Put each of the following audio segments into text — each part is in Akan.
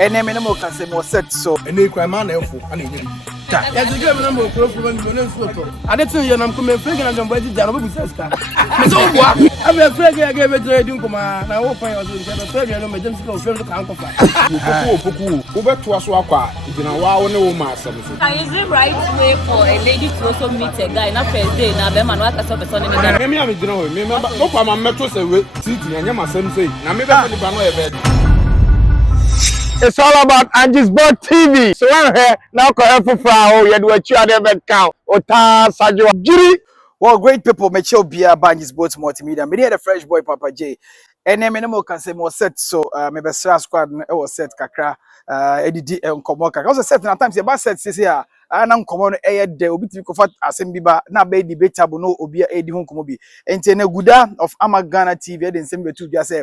And then minimal can say more set so. And they cry man helpful. And they As a game number of close when you know photo. I didn't say I'm coming figure and I'm going to Jana with I'm afraid I gave it to a Dunkuma. I hope I was afraid I know my James Close to count of Go back to us. You know, wow, no master. Is it right way for a lady to also meet a guy? Not first day, now the man work as a person. Maybe I'm remember, no, I'm met to say, sitting and you're say, now maybe I'm bed. It's all about Angie's Board TV. So I'm here now. Call for flower. You do what you are there. Count. Ota Sajo Jiri. Well, great people, Mitchell Bia, Banjis Boats Multimedia. Me the fresh boy, Papa J. And then minimal can say more set. So, maybe squad was set kakra. Eddie and Komoka. Also set at times about set says here. I'm common air de obiti kofat asembiba na be debatable no obia edi hon komobi. Enti na guda of Amagana TV den sembe tu just say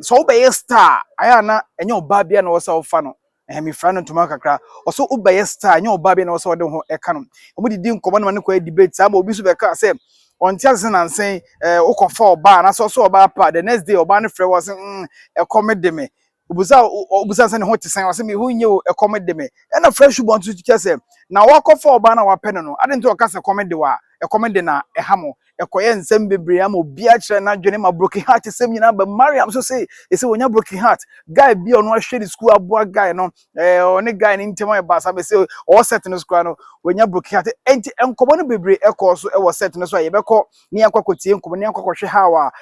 so be star aya na enye oba bia na wo sa ofa no mi fra no ntoma kakra oso oba star enye oba bia na wo sa de ho eka no omo didi nkomo na ne kwa debate ama obi so be ka say on tiase na nsen ukofa oba na so oba pa the next day oba ne frɛ was e comedy me obusa se ne ho tesen was me hu nye e comedy me e na fresh bon to teacher say na wakofa oba na wapɛ no ade nto o ka se comedy wa e comedy na e hamo e koye nsem bebre am obi a kire na dwene ma broken heart sem nyina ba Mariam so say e say wonya broken heart guy bi ono ahwe the school aboa guy no oni guy ni ntema e ba sa be say o set no school no wonya broken heart enti enkomo no bebre e ko so e wo set no so ye be ko ni akwakotie enkomo ni akwakohwe hawa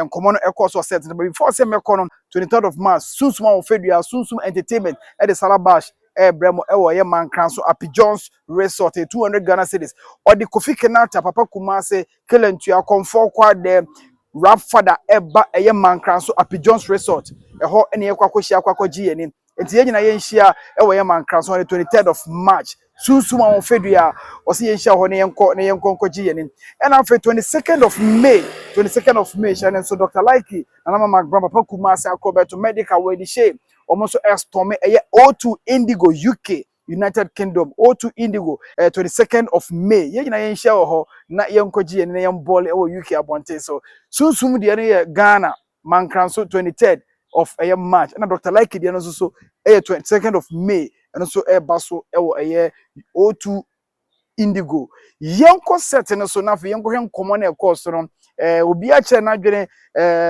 enkomo no e ko so set no before say me ko no 23rd of March Sunsum Ofedua Sunsum Entertainment at the Salabash Bremo Ewo Yeman Cranso Happy Jones Resort 200 Ghana cedis or the Kofi Kenata Papa Kumase Kelentua Comfort Quad de Rap Father Eba Yeman Cranso Happy Jones Resort a ho any Kwakoshi Akwakoji and enti ye nyina ye nhia Ewo Yeman Cranso on the 23rd of March Sunsum Ofedua or see nhia ho ne yenko koji and after 22nd of May and so Dr. Likey and Mama Papa Kumase Akobe to medical way the shape almost stormy O2 Indigo UK United Kingdom O2 Indigo 22nd of May ye na yen share ho na yen koji yen yen ball UK abonte so Sunsum de Ghana Mankranso 23rd of March and Dr. Likey de no so 22nd of May and so baso O2 Indigo yenko set no so na fe yenko hwen komo na course no obi a che na dwene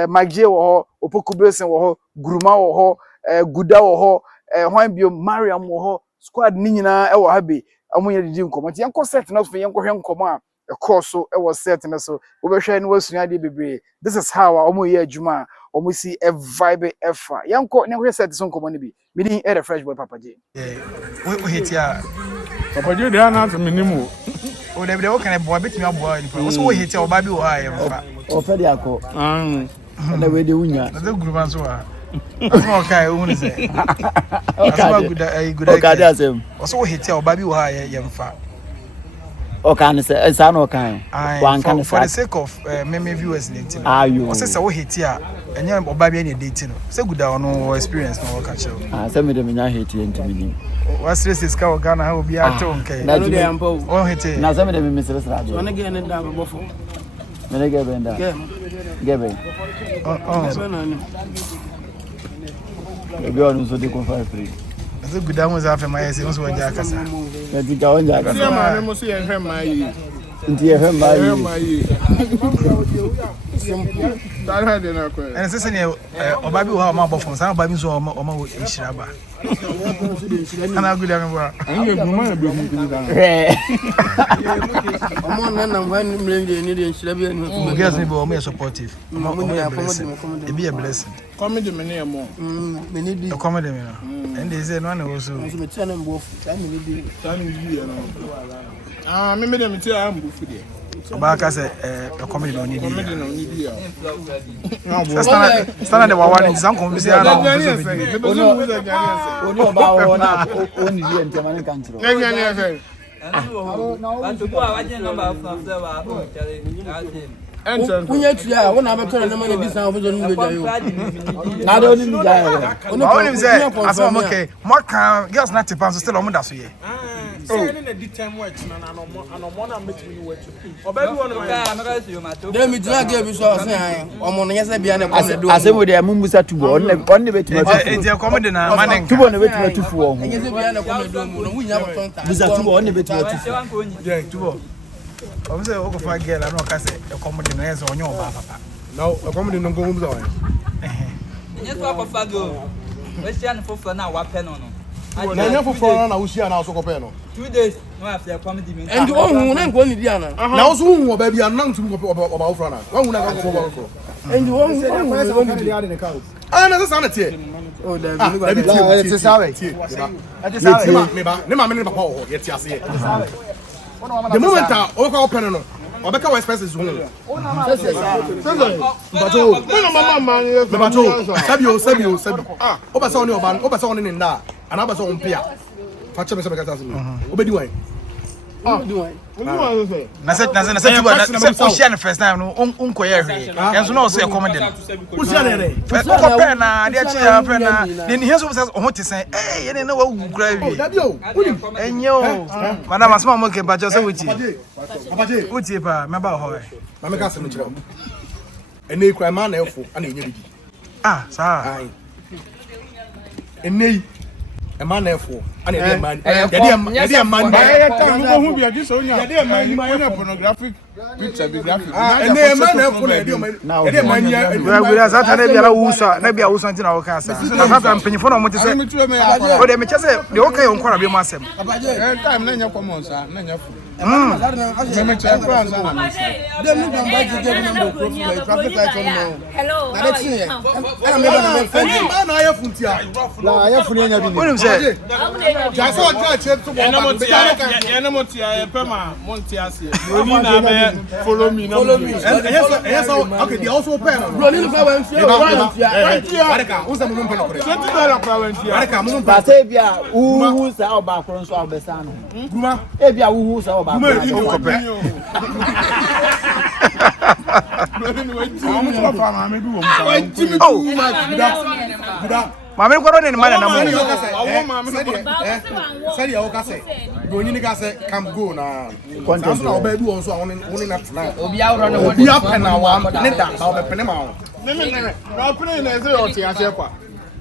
magje wo ho opokubesen wo ho guruma wo ho guda wo ho hwan bio Mariam wo ho squad ni nyina e wo ha be amonye didi nkomo ti yenko set no fe yenko hwen komo a course so e wo set no so wo be hwe ni wasua de bebre this is how omoye adwuma omo si a vibe efa yenko ne hwe set so nkomo ne bi meaning e fresh boy Papa J we hit ya Papa J, they are not minimum. o de o kan boy betimi aboa ni so we hit ya oba bi wo ha ye mfa O fe de akọ. Na we de wunya. na the group an so ha okay o hu say Okay. good Okay, that's him. so we hit ya oba bi wo ha ye mfa Okay, and say esa no kan. Wan kan for the sake of meme viewers in it. Ayo. O say we hit ya enye oba bi na date no say good no experience no work at you. Say me de nya hate ntimi. What stress is ka Ghana ha obi ato nke. Na de ampo. O hit. Na say me de me stress ra. So na ge na da bofo. Me de ge benda. Gebe. Ebi onu so de kon fa free. So good am was after my say so wanja akasa. Na di ka wanja akasa. See, man, I must say, I'm my Nti e hwe mai. And say say oba bi wo ha ma bofo say oba bi so o ma wo ehira ba. Ana good am wa. I'm going to be able to girls need to be supportive. It be a blessing. Comedy many more. Comedy me. And they say no one also. Me them tell I'm good there. Obaka say a comedy no need. Comedy no need here. Stand the one in some conversation. Oni oba wo na oni di ntema ne kan tro. Kunya tia wona abeto na man di san ofozo nu beja yo. Na de oni mi ja yo. Oni say asama okay. More can girls not tip so still omo da so ye. Say any the time works na no more na make me work. Oba bi won no. Dem mi drag e bi so say omo no yesa bia na come do. Asemo de amumbusa tubo on ne betuma tufu. E come de na manen. Tubo ne betuma tufu ho. Yesa bia na come do mu no munya botonta. Busa tubo on ne betuma tufu. Yeah, tubo. Omo say o ko fa girl na o ka say e come de na yesa onye oba papa. No, e come de no go mu so. Yes, Papa Fago. Where's the for fun now? What pen on? Na nya fofo na wo shia na so ko pe no. 2 days. No after comedy me. And you na go ni dia na. Na wo so hu oba bia na ntum ko oba wo fra na. Wa hu na ka ko ko. And you na Na sa na tie. Oh, there Ah, we go. go. It's sawe. It is sawe. Me ba me papa ho ye tie ase. The moment o ko open no. Obeka wa expenses hu. Bato. Sabi. Ah, oba sa oni oba, oba sa oni ni nda. Ana oba sa on pia. Fa che me se be kasa se. Obedi wan. Ah, do I? Na se tubo o share the first time no unko ye hwe. Yanso na o say come de. Who share there? O pe na de achi ya pe na. Ni he so say o ho te say eh ye na wa gugura wi. Dabi o. Unim. Enyo. Madam asma mo ke ba jo say wuti. Abaje. Wuti pa me ba ho. Na me ka se me kire o. Ene ikra ma na efo ana enye bidi. Ah, sa. Ai. Ene e ma na efo ana enye man. Yade man. Go hu bia dis onya. Yade man pornographic picture be graphic. Ene ma na efo na yade man ya. We za ta na bia na wusa, na bia wusa ntina wo ka sa. Na fa mpanyifo na mo te say. O de me che say de wo ka yo nkora bi mo asem. Time na nya common sa, na nya fu. Me check France na. Dem no don buy the number profile traffic light on now. Hello. Na that's it. I me don me friend. Ma na ayefu ntia. La ayefu ni nya bi. Wonim say. Ja so ja che to bo. Ena mo tia e pe ma mo ntia ase. Oni na be follow me na. Yes, okay, they also pay. Bro, ni fa wan fie. Baraka, usa mo mpena kore. $20 kwa wantia. Baraka, mo mpena. Ba say bia uhu sa oba kro nso obesa no. Guma. E bia uhu sa oba kro. Guma kope. Amu to fa ma me bi wo mu sa. Guda. Mama ko ro ni ma na mo. Say ya o ka say. Do nyini ka say come go na. Content na oba bi won so won na tena. Obi awro no Obi apena wa ne da ba oba pene ma wo. Na pray na say o tia ase kwa.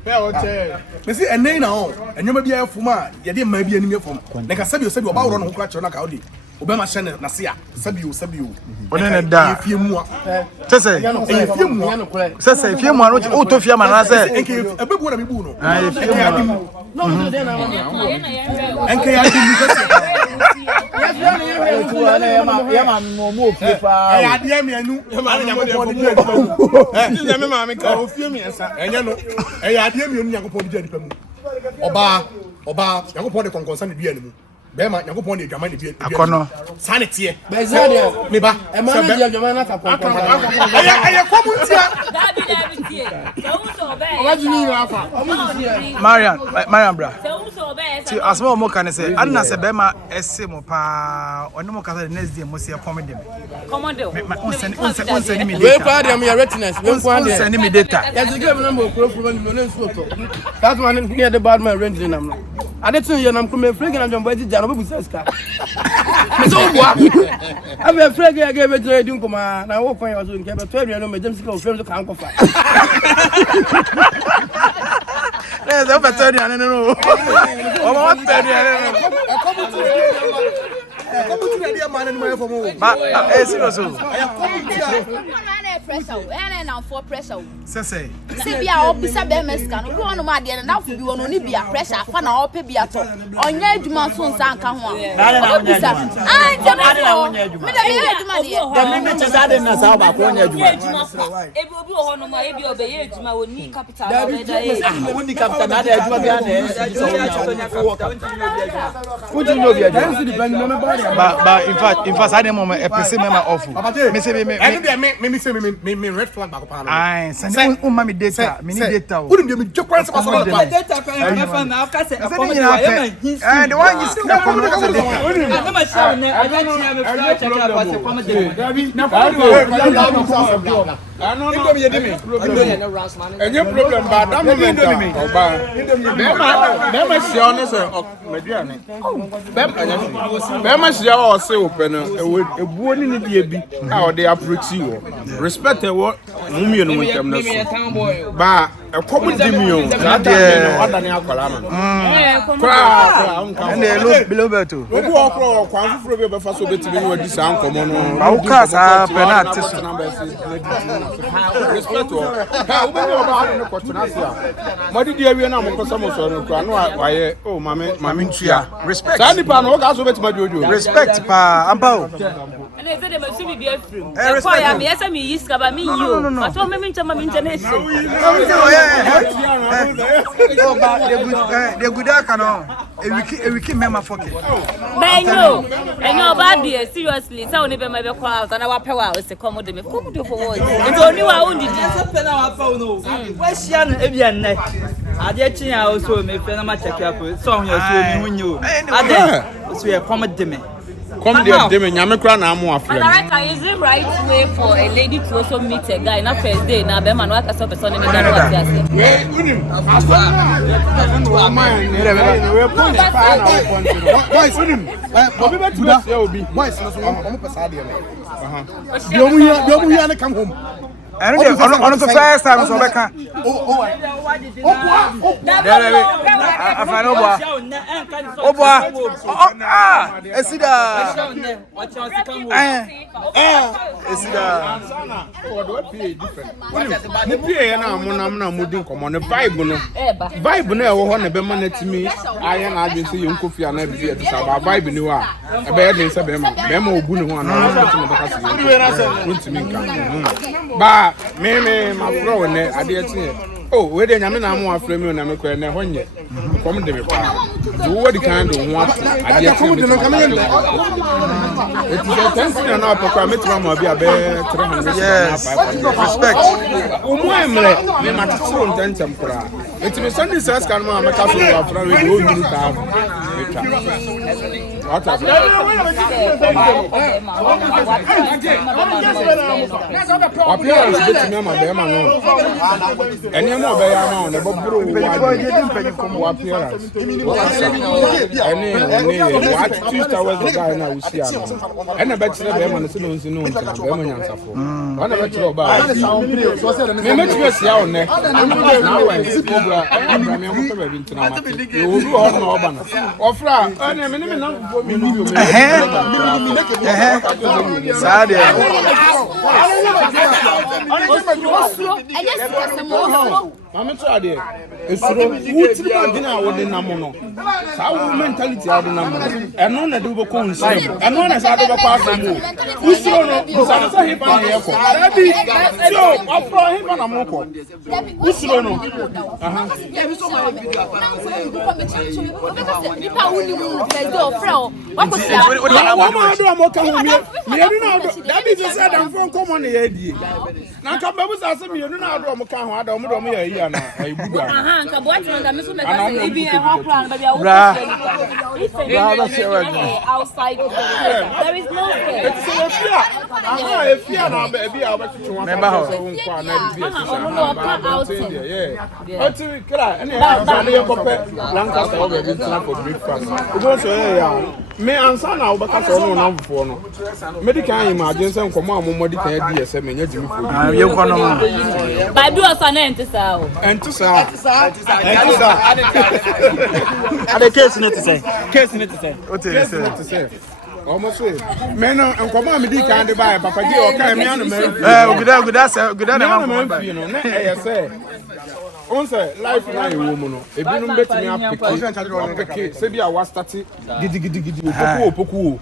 Pe o che. Me see enei na ho. Enyoma bi afum a ye de ma bi anim afum. Ne ka sabi oba woro no ho kra kire na ka odi. Oba ma hye na se a. Sabi o. One ne da. Fie mu a. Sese. Fie mu a. Sese fie mu anu o to fie ma na se. Enke ebebu na me bu no. Ah, fie mu. no dey na. Enke ya di mu sese. Ya ma mo fi pa. Ya de me anu. Ana nya ko di di Ti nya me ma me ka o fie mi ensa. Enye no. Ya de me anu nya ko di di mu. Oba nya ko de konkonsa ne bia ne mu. Bema nya ko de dwama ne bia. Akono. Sa ne tie. Be say there. Me ba. E ma na dia jama na ta konko. Aya ko mu tia. Dabi tie. Se wo so be. Oba jini na afa. Omo ji Mariam bra. Se wo so be. Ti asma mo kan say anna se be ma ese mo pa oni mo ka say the next day mo say comedy. Commando. On send me we data. pa dem your readiness. We kwa On dem. send me data. Yes, give me number pro for me no so to. That one near the bad man range nam no. Ade tun ye nam come free na jombo ji jana obu seska. Me so bua. Abi free ga ga be jere din kuma na wo fan yo so nke be to enu no me dem sika o free so kan ko fa. Let's go for 30 and no. Oh, what 30 and no. Como tu dia man no me fomo. Ba serious o. Pressure, and now for pressure. Say. See, be our bisa be mescan. Go on my dear, and now for you on only be a pressure. Fan or pay be at all. On your Juman soon, Sanka. I in fact, I didn't moment a person member of me red flag back upon. I send mommy data, mini data. Wouldn't you be just data Data na ka say and the one is not I'm No, you did me. And your problem, but that moment, Bema, she honest, Mediane. Bema, she also open a wooden baby. How they approach you. Respect the what Mumian with them. But a common dimion, that other than Alcalama. And they look below better. We walk or quite for the first of it to be with this uncle. Baukas are penalties. Respect to how we know about the question. What did you know? Because some of them why, oh, Mammy, respect. Sandy Pan, what else with my do? Respect, pa, about. And I said, they must be a friend. Yes, I mean, yes, but me, you. I told me to my international. The good canoe. A wiki member for it. I know about the seriously. So, never my crowd and our power is a commodity. Come to forward. It's only our own did. Where's Shan Evian? I did also make a check up with song you're swimming you. I did. We are commodity. Come there, Demi, Yamaka, I'm more Is it right way for a lady to also meet a guy? Not first day, now, Beman, what a person in the I don't know. On the first time, so back. Me, my bro, and I did say, oh, where the Yamina more frame and I'm going to hold you. Come to me. Do what you can do. I did come to come in. It is a tension and our program will be a bear 300. Yes, respect. Me, my son, tension for her. It is Sunday says, can my castle from the old new town. What up? Appearance get me my bema no. And you know be am on the bobro what appearance. Any what 2 hours guy na we see am. And na bet na bema no se no nsi no nti na bema nyansa fo. One na bet ro ba. Me met me sia on ne. Na we cobra me am ko be nti na mate. You will go on na oba na. Ofra, na me na Sabe? Mama try there. Esuro wuti ba dina wodi namo no. Sa wo mentality ade namo. Eno na de bo ko nsem. Eno na sa de bo kwa asemo. Usuro no, sa sa hipa na ye ko. Dabi. So, afro hipa na mo ko. Usuro no. Aha. Nipa wuni mu fede ofra o. Wako sia. Wa ma do mo ka ho mi. Me enu na do. Dabi so say dan fon komo na ye die. Na ka babu sa se me enu na do mo ka ho ada mo do mo ye yi ana. Aha, nka boati na me so me ka say even a hot plan baby I outside there is no space. It's so fear. Aha, fear na baby I bet you want to go na be yeah. Oti kra ene ya na ko pe Lancaster o be tina for breakfast. Go so yeah. Me ansa na obaka so no na fo no. Medical imagine say nkomo amomodi kan di ese menya jimi fo. Ah, ye ko no. Ba bi o sa na entisa o. Entisa. Ade case no to say. Case no to say. What is it? Almost way. Men and come on, me di can de buy papa di o kan me anu me. Good na man, you know, na e say. On say life na e wo mu no. Ebinum betimi apeke. Se bia wa start gidi opoku.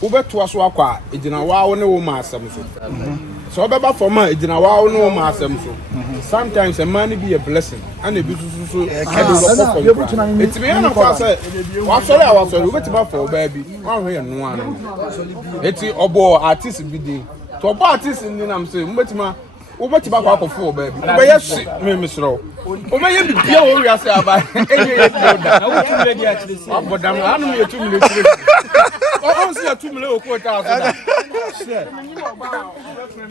Wo beto aso akwa ejina wa wo ne wo ma asem so. So obeba for a ejina wa wo ne wo ma asem so. Sometimes a man be a blessing and a bit so it's me na kwa say wa sorry we betima for baby wan hwe no ano eti obo artist bi dey to obo artist ni na am say mbetima Ubeti ba kwa for baby. Ubeye me misro. Ubeye bibia wo wi ase aba. Enye na wo tu ready actually say. Abodam anu me 2 minutes. O see 2 minutes okota aso.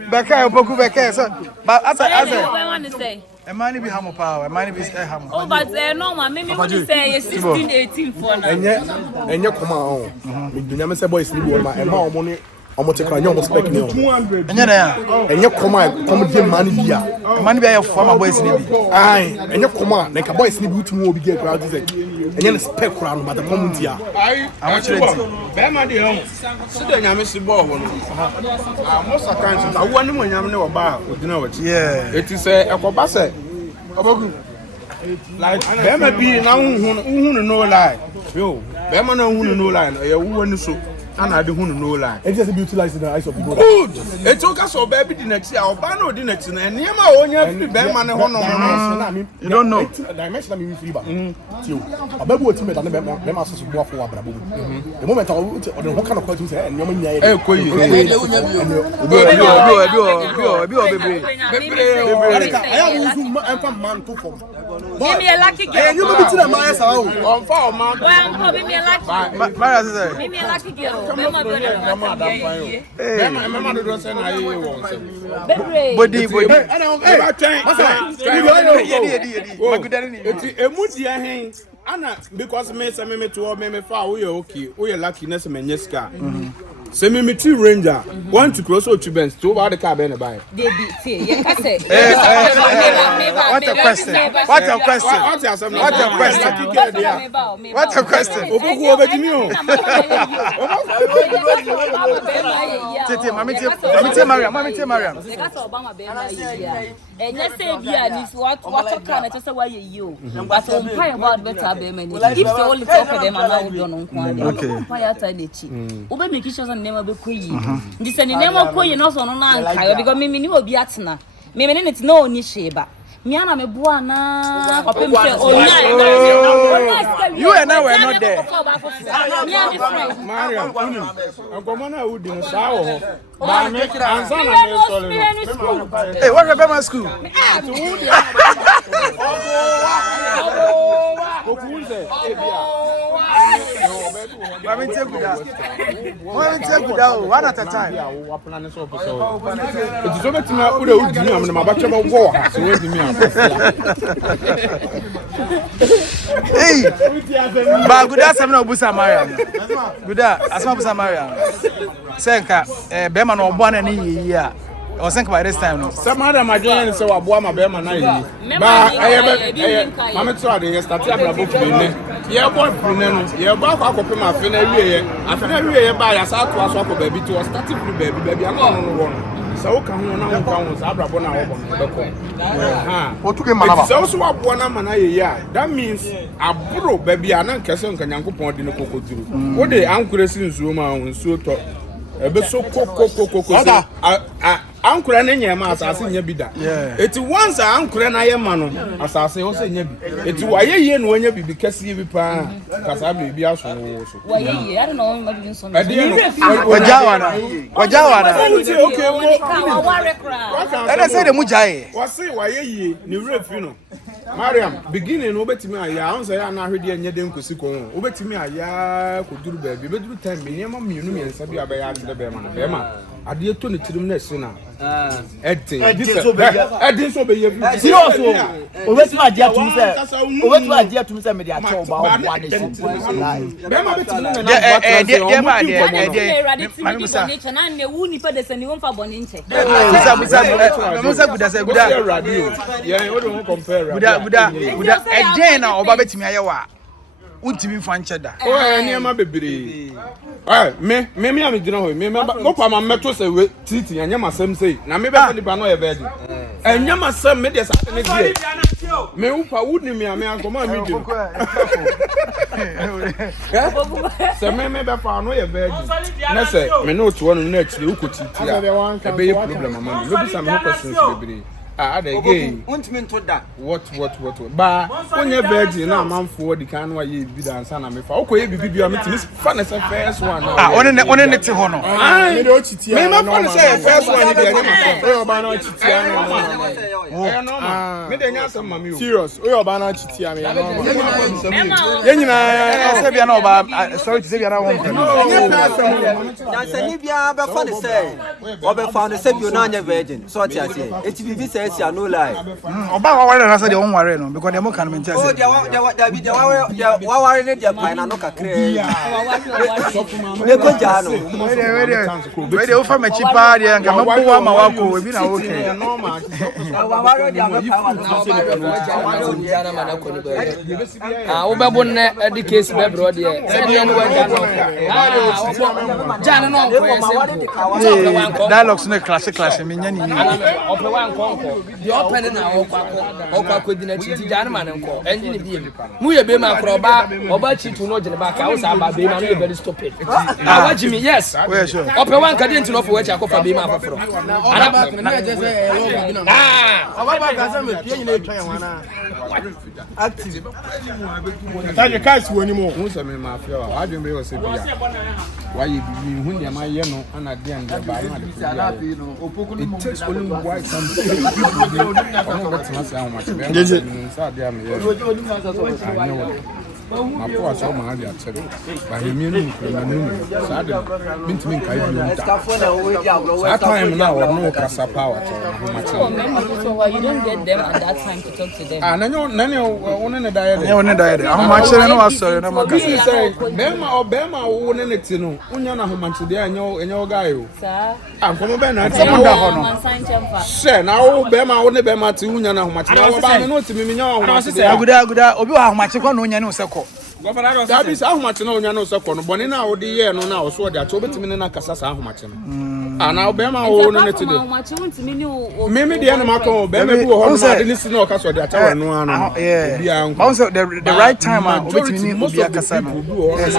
Beka opoku beka so. But as I want to say. a man be hamo power, a man be hamo. Oh, but no man, maybe we say 16, 18 for now. Enye koma on. Me dunya me say boys ni bo ma e ma omo ni omo te kra nya omo spec ni o. 200. Enye na ya. Enye koma come dey man bia. Man be ya for my boys ni bi. Ai, enye koma na ka boys ni bi utu obi get crowd say. Enye na spec kra no but the community a. Ai, am chere ti. Be ma dey on. Si dey nya me si ball wo no. Most times I want mo nya me ne oba odina wachi. Yeah. It is ekoba say obogu. Like be ma bi na hu no lie. Yo, be ma na hu no lie. E wo ni so. Ana de hu no lie. It just be utilized in the eyes of people. Good. It's okay so baby the next year. Oba no the next na niam a onya fi be ma ne ho no. You don't know. Dimension am free ba. Tio. Ababu oti me da ne be ma so bo afọ wa brabo. The moment I the whole kind of question say nyoma nya ye. Eh koyi. I am using man to form. Give me a lucky girl. You be tell my say o. On fa o ma. Well, I'm give me a lucky. Mara say. Give me a lucky girl. Mama do say na ye won say. Body. Eti emu dia hen ana because me say me to me fa wo ye okay wo ye lucky na say me nyeska. Say me two ranger want to cross out to Benz to over the car be na buy. They be say you can say. What a question. Oboku obetimi o. Tete mami Mariam. They got Obama be na yi. Enye say bia ni what can na say why you. But on pay about better be many. If the only talk them na wo do no nko ade. Pay ata na chi. Obe make sure nema be koyi. Ndi se ni nema koyi no so no na nka because me ni obi atena. Me ne ti na oni sheba. Me ana me boa na opem say You and I were not there. Mariam, enkomo na udi no sa wo. Ba me ansa na me sorry. Hey, what about my school? Mami take that. One at a time. It is over to me udi udi am na mabacho ba wo ha so we me am. Hey, but good as I'm not Busa Mariam. Good as I'm Busa Mariam. Senka, Bema no born any year. Or think by this time no. Some other my join so aboa ma be ma na yi. Ba mama try dey start abrabo fune. Ye boy fune no. Ye ba kwa kope ma fune wie ye. Afune wie ye ba ya sa to aso akọ baby to start fune baby ama no no won. So ka ho na ho ka ho sa abrabo na wo bo be ko. Ha. Otuke manaba. So so aboa na ma na ye ya. That means aburo baby ana nkese nka Nyankopon de no kokoduru. Wo de ankuresi nsuo ma ho nsuo to. Ebe so kokokokoko. Ankura na nyema asase nya bi da. Eti once ankura na ye ma no asase wo se nya bi. Eti waye ye no nya bi bi kase bi pa kasa bi aso wo so. Waye ye I don't know what you so. Wajawana. Okay mo. Ware kra. And I say the mujaye. What say waye ye ni refi no. Mariam beginning no betimi aya on say na ahwede anya dem kosi ko ho. Obetimi aya koduru ba bi beduru time bi nyema mienu miensa bi abaya de be ma na be ma. Ade to ne tirim na se na. Edin so be ye. Serious o. Obetimi ade atum say me de acho ba o bua de so. Be ma betimi na na Musa na ne wu ni pa de se ni won fa boni nche. Musa guda radio. Yeah, we don't compare. Guda again na oba betimi aye wa. Untimi fa nche da. Oh, eniema bebre. Me am gina ho. Me mo pa ma meto se we titi anyama sem sei. Na me be fa nipa no ye bedi. Anyama sem me de sa ne die. Me upa wudi me ame akoma mi di. Se me be fa no ye bedi. Na se me no to no na chire ukotiti a. E be ye problem ama me. Me bi sa me questions bebre. Ah, the gay. Want me to that? What? Ba, when you virgin, now man for the can why you be dance and I'm okay, be a meeting. Fun as a first one. Ah, on the hono. Ah, you know, Chiti. Me fun as a first one. Oh, Bano Chiti. Me dey answer mommy. Serious. Oh, Bano Chiti. Say be no ba sorry to say be na one. That's a Libya be fun say. Obe found the same you na virgin. So what you say? HBV says you no lie. Oba wa worry na say dey won worry no because dem mo kan me tell say. Oh, they worry need their pine no kakre. They go jano. We dey offer me cheaper dey nka me bo ma wa ko we be na okay. Ah, Obabo ne the case be bro there. Say dey no Jana no ko Dialogues no classic me nya ni. Ope wan konko. The open na okwa di na chi Jana man nko. Engine bi em. Mu ye be ma kroba oba chi tu no gene back. I was aba be ma no very stupid. Ah, Jimmy, yes. Where sure. Ope wan ka dey ntino for we cha kofa be ma afoforo. Ana ba na je say Obaba ka say me pie nyina etwa yan wana. Active. Taje kai woni mo. Who say me ma fia wa. Adwen be o se bia. Why you be hu ndem aye no ana de and ba na de. It takes only one something. My poor soul, my dear, by the meaning, that time now, no Casa power. So you don't get them at that time to talk to them. And I know, one diet. How much I know, sorry, no more. Bema or Bema, one in it, you know, Unyana, how much they are, and your guy. I'm from a banner. Say now, Bema, only Bema to Unyana, how much I know to me. Good, how much you can know, Sako. That is how much no no second. Bonina or the year no now, so that to be in a Casa how much. And now Bema own it today. Maybe the animal, Bema, who listen to Casa that I know. Yeah, also the right time, most of the Casano. Yes,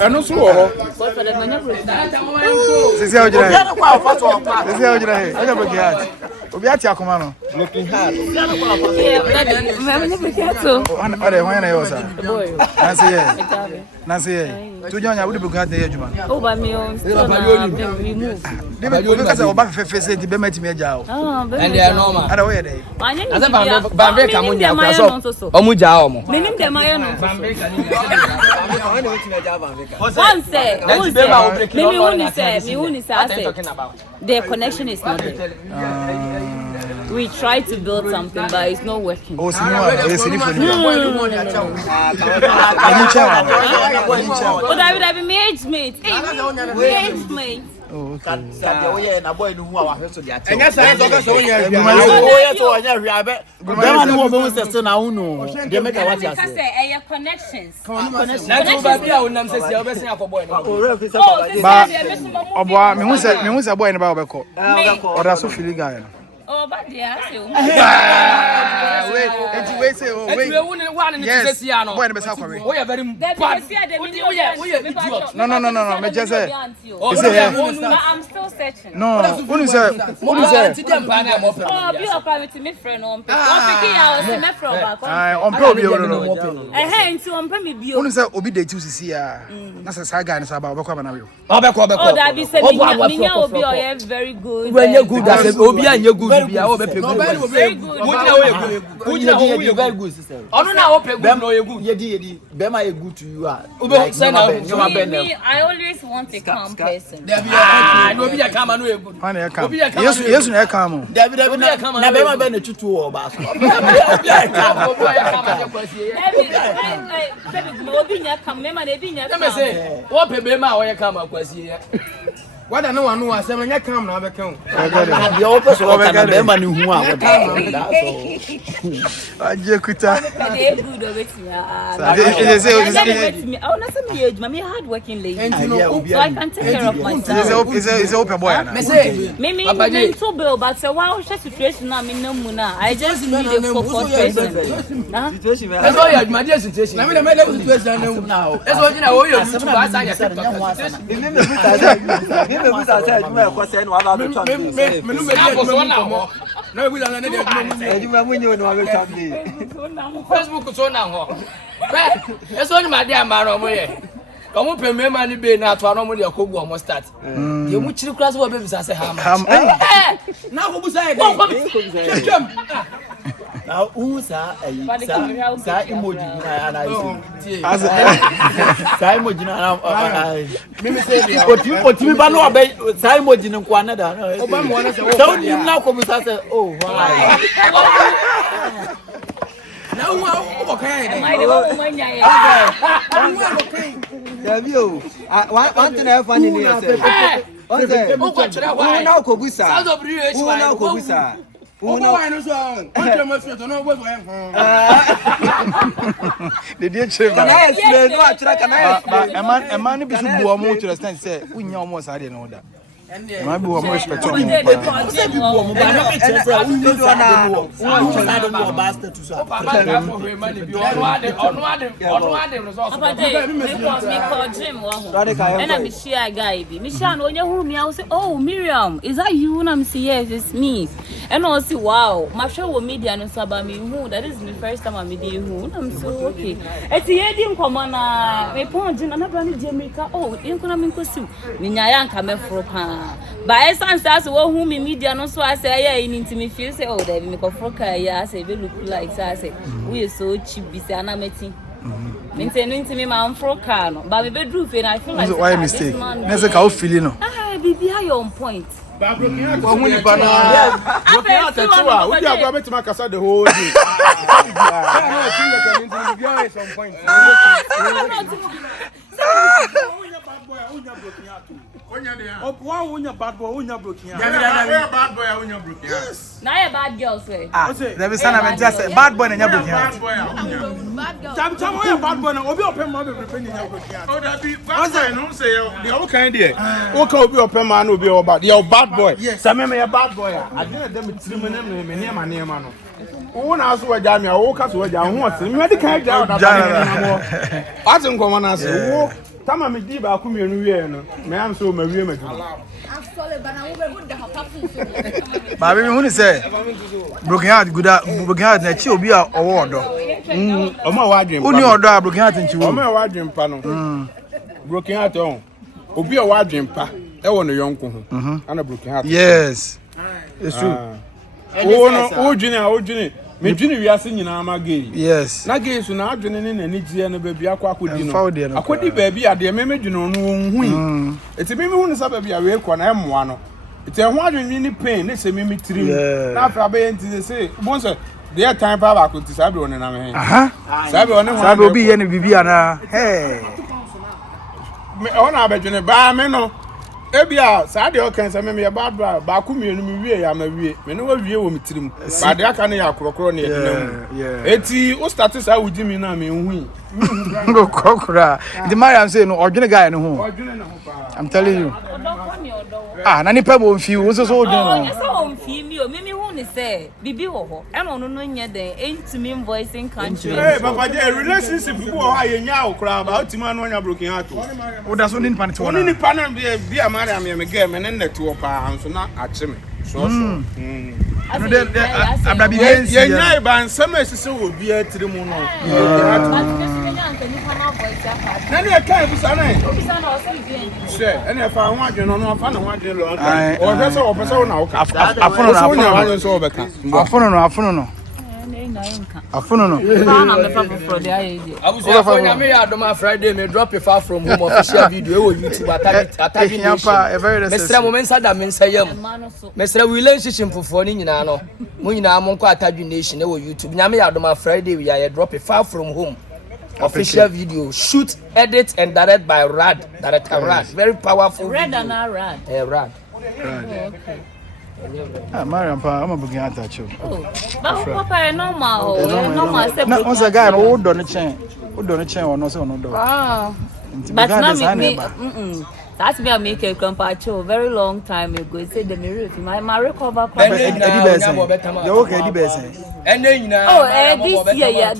and also, looking hard. Nancy, to join, I would be glad to hear you. Oh, by me, remove. Because I back for face to be met me a job. And they are normal. I don't wear Bambe Kamunya, Omuja, meaning the Mayan. One say, their connection is not there. We try to build something, but it's not working. Oh, David, I've been marriage mate. Marriage mate. Oh, okay. Na boy no hu a wa hweso dia che. Enya say so ka so nya wi. Oh, yes, so nya wi abe. Dem no wo be se na hu no. Dem make what you say. Say connections. Na to ba bia wonam se sia obesin akoboy no. Oh, real fisa ba. Obo me hu se boy no ba obeko. Oda so fili guy no. Oh, but yeah, say wait, say wait. Yes, no. Boy, no be say for me. We are very bad. We are idiot. No. Me just say. I'm still searching. No, who say? Oh, be a private me friend on. Pick out me friend back. On pro be no. Nti on pe me bio. Who say obi date you see ya. Na say say guy no say ba obeko na we. Obeko. Oh, that be say me obi oye very good. We are good. Obi anye good. Bia o be pegu. Very good. Very good sister. Onu na o pegu no ye good. Yedi. Bema ye good to you. I always want a calm person. No be a calm no ye good. Yes, no calm. David na bema be na tutu o ba so. Obi nya calm, mema na bi nya calm. Say, what pe bema o ye calm akwasi ye. What I know, I know, I said, when you come now, I come. The office of the man who are hard working lady. So I can take care of myself. It's open boy. Maybe mental bill, but so wow, situation I mean no muna. I just need a focus person. That's all you my dear situation. I mean, I made a situation now. That's what you know, you me we say adwuma e ko say no aba be twa. Me no me dey adwuma. Na we la na dey adwuma mu nyi no aba twa dey. Facebook so na ho. Be eso ni ma dey amaro mo ye. Omo pe me ma ni be na to ano mo dey kogu omo start. Ye mu chiri class wo be bisa say ha ma. Na ko busa e dey. Now who sa emoji na ana isi. Sa emoji na ana. Me say dey. Otimi ba no obe sa emoji ni kwa na da. Oba mo na say wo. So ni na ko busa say oh why. Na wo kan dey. Mai dey wo manya ye. Davio, one thing I find in here say. On say, who na ko busa? Who na ko busa? Who na why no so on? On tell me so no wo so en. The dear children. Can I explain? No, actually, can I explain? A man be so more to understand say we nya almost had no that. Man be more respect on. Say people mo ba no picture say who do na no. Who na do no basta to so. Papa J, me call Jim wa ho. And I'm share guy bi. Me share no onye huru me I say, "Oh, Miriam, is that you?" And I'm say, "Yes, it's me." And I say, "Wow, my show wo media no so ba me hu. That is the first time I meet you hu." And I'm so okay. Eti ye di nkomo na me pon Jim na bra ni di America. Oh, enko na me nkosi. Me nya ya nka me fro pa. By essence as wo hu me media no so I say yeah in me feel say oh there me ko fro ka ya I say be look like so I say we so cheap bi say na meti. Maintain me my fro car no but me be do fe I feel like why mistake na say ka o feel no ah bibi how you on point Wa mu ni bana. Broken out tewa. We dey agba betima kasa the whole day. Bad boy, unya broken out. Bad boy, unya broken out. Yes. now you bad girl say there be sana me just say bad boy na nya broken out. Bad boy, unya. Bad girl. Jam we bad boy na obi open ma be prepare nya broken out. Oh, that be bad boy no say the how kind there. O ka obi open man obi o bad. You bad boy. Say me bad boy. I dey dem trim na me near ma no. Who na so waja me o ka so waja ho ose. Me dey kan ja da na mo. Atin ko na say wo tama me di ba ku me nu wie no. Me am so ma wie ma ju. Actually, but now we would have happened. Ba be hu ni say broken out broken out na chi obi a owo odo. O ma wa adwen pa. Uni odo a broken out nchi wo. O ma wa adwen pa no. Broken out on. Obi a wa adwen pa e wo no yonko ho. Ana broken out. Yes. It's true. Oh no, o dwene. Me dwene wiase nyina ma gay. Yes. Na gay so na adwene ne na nigie no ba bia kwa akodi no. Akodi ba bia de me dwene no hu. Eti me hu ne sa ba bia we kwa na emoa no. Eti ho adwene ni pain ne se me tirim. Na afa ba yenti se bon so there time pa ba ko ti sa be one na me. Sa be one ho. Sa be obi ye ne bibia na. Hey. Me ona ba dwene ba me no. Ebia sa de o kan se me bad ba ku mienu mi wie ya ma wie me no wa wie wo mitirim ba de aka ne ya korokoro ne edina mu eti o start sa wudi mi na me hu Go kokura the Mariam say no odwene guy no ho odwene na ho pa I'm telling you na ni pa bo mfi wo so odwene no yes o mfi mi o me hu ni say bibi wo ho e no no nya den entimi voicing country hey papa je relationship bu ho ayenya okura ba otima no nya broken heart wo da so ni pan to na ni pan na bia Mariam me ge me ne neto pa anso na ache me so no de abrabi gensi ye nyai ban sama esise wo bia tiri mu no na ni kan bu sana se ene fa ho adwe no no fa na ho adwe lo o pese na wo ka afono no afono no na me fa for the aye Abusuafo nya me ya doma Friday me drop it far from home official video e wo YouTube atabi mesra moment sada me nsayam mesra relationship fofo ni nyina no mo nyina mo nko atabi nation e wo YouTube nya me ya doma Friday we ya drop it far from home official video shoot edit and direct by Rad director Rad very powerful Red and Rad Rad okay Mariam pa am broken heart acho but papa normal say na on say guy no wo do ne chen ono say ono do but now me that's me make a grandpa show very long time ago he said the mirror my recover Eddie Besson you okay Eddie Besson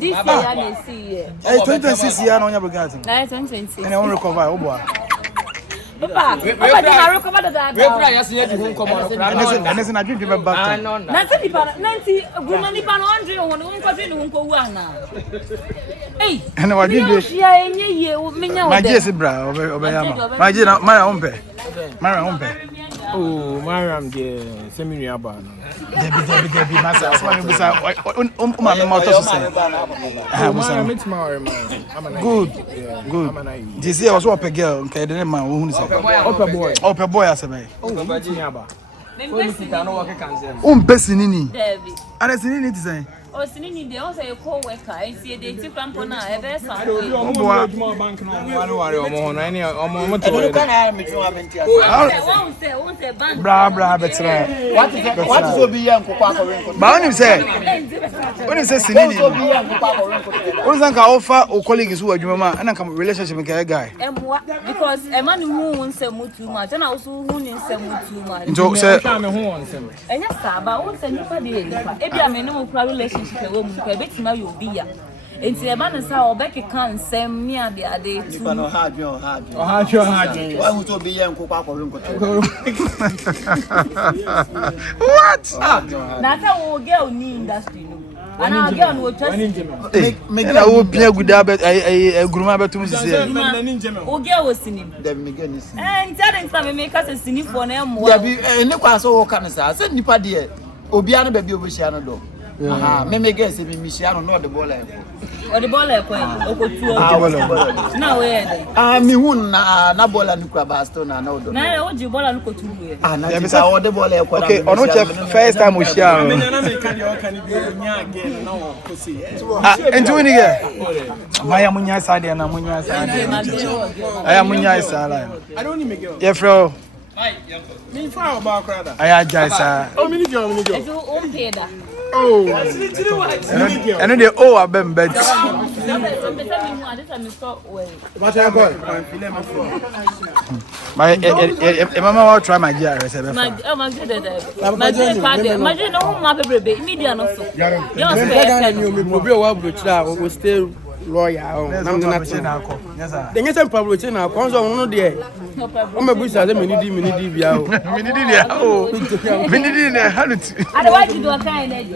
this year na see year 2026 year no nya broken heart 2026 and I won't recover obo Papa, I recommend that. We pray yes you do come on. And it's not drinking back. Nancy Nipa, Nancy, woman Nipa, Andre, on the country, who go one. Hey, And what you do? My dear Sibra, my dear, my own pay. My own pay. Oh, Mariam, dear, Seminary Abba. Debbie, myself, my motors. Good. This year was up a girl, okay, the man who is a boy as a man. Pessinini. Debbie. And I seen it saying. Oh, Sinini, they also a co worker. I see they took Rampona, a best. Bra, but What is be young Papa? But when you say Sinini, what is that offer or colleagues who are your mama and I come relationship with a guy? Because a man who wants to move too much, and also who needs to move too much. So, sir, And yes, but what's anybody? If I may know relationship, a woman, a bit now you'll be here. It's a man is how Becky can't send me the other day. Why would you be young Papa? what? Now, how girl need industry. And our girl will trust make I will be a good habit. A groomer to Mrs. Oh, girl was in him. And telling some make us a cynic for them. And look, I saw Canada. I said, Nipa dear, Obiana baby Obiano. Me guess if Michiano know the ball. Or the ball now where me won na ball and Nukrabastona. No, now you ball and look to and I the ball. Okay, on which first time we share. And doing it. My Amunya side and Amunya side. I am Munya side. I don't even make it. Yeah, bro. Me far about crowd. I adjust. Oh, mini girl. Oh, and then they all are been bed. My mama will try my dear. Lawyer, I'm not saying I call. Yes, sir. The next problem is now. Comes on no day. I'm a bush as a minute. Oh, minute. How did I want to do a kind of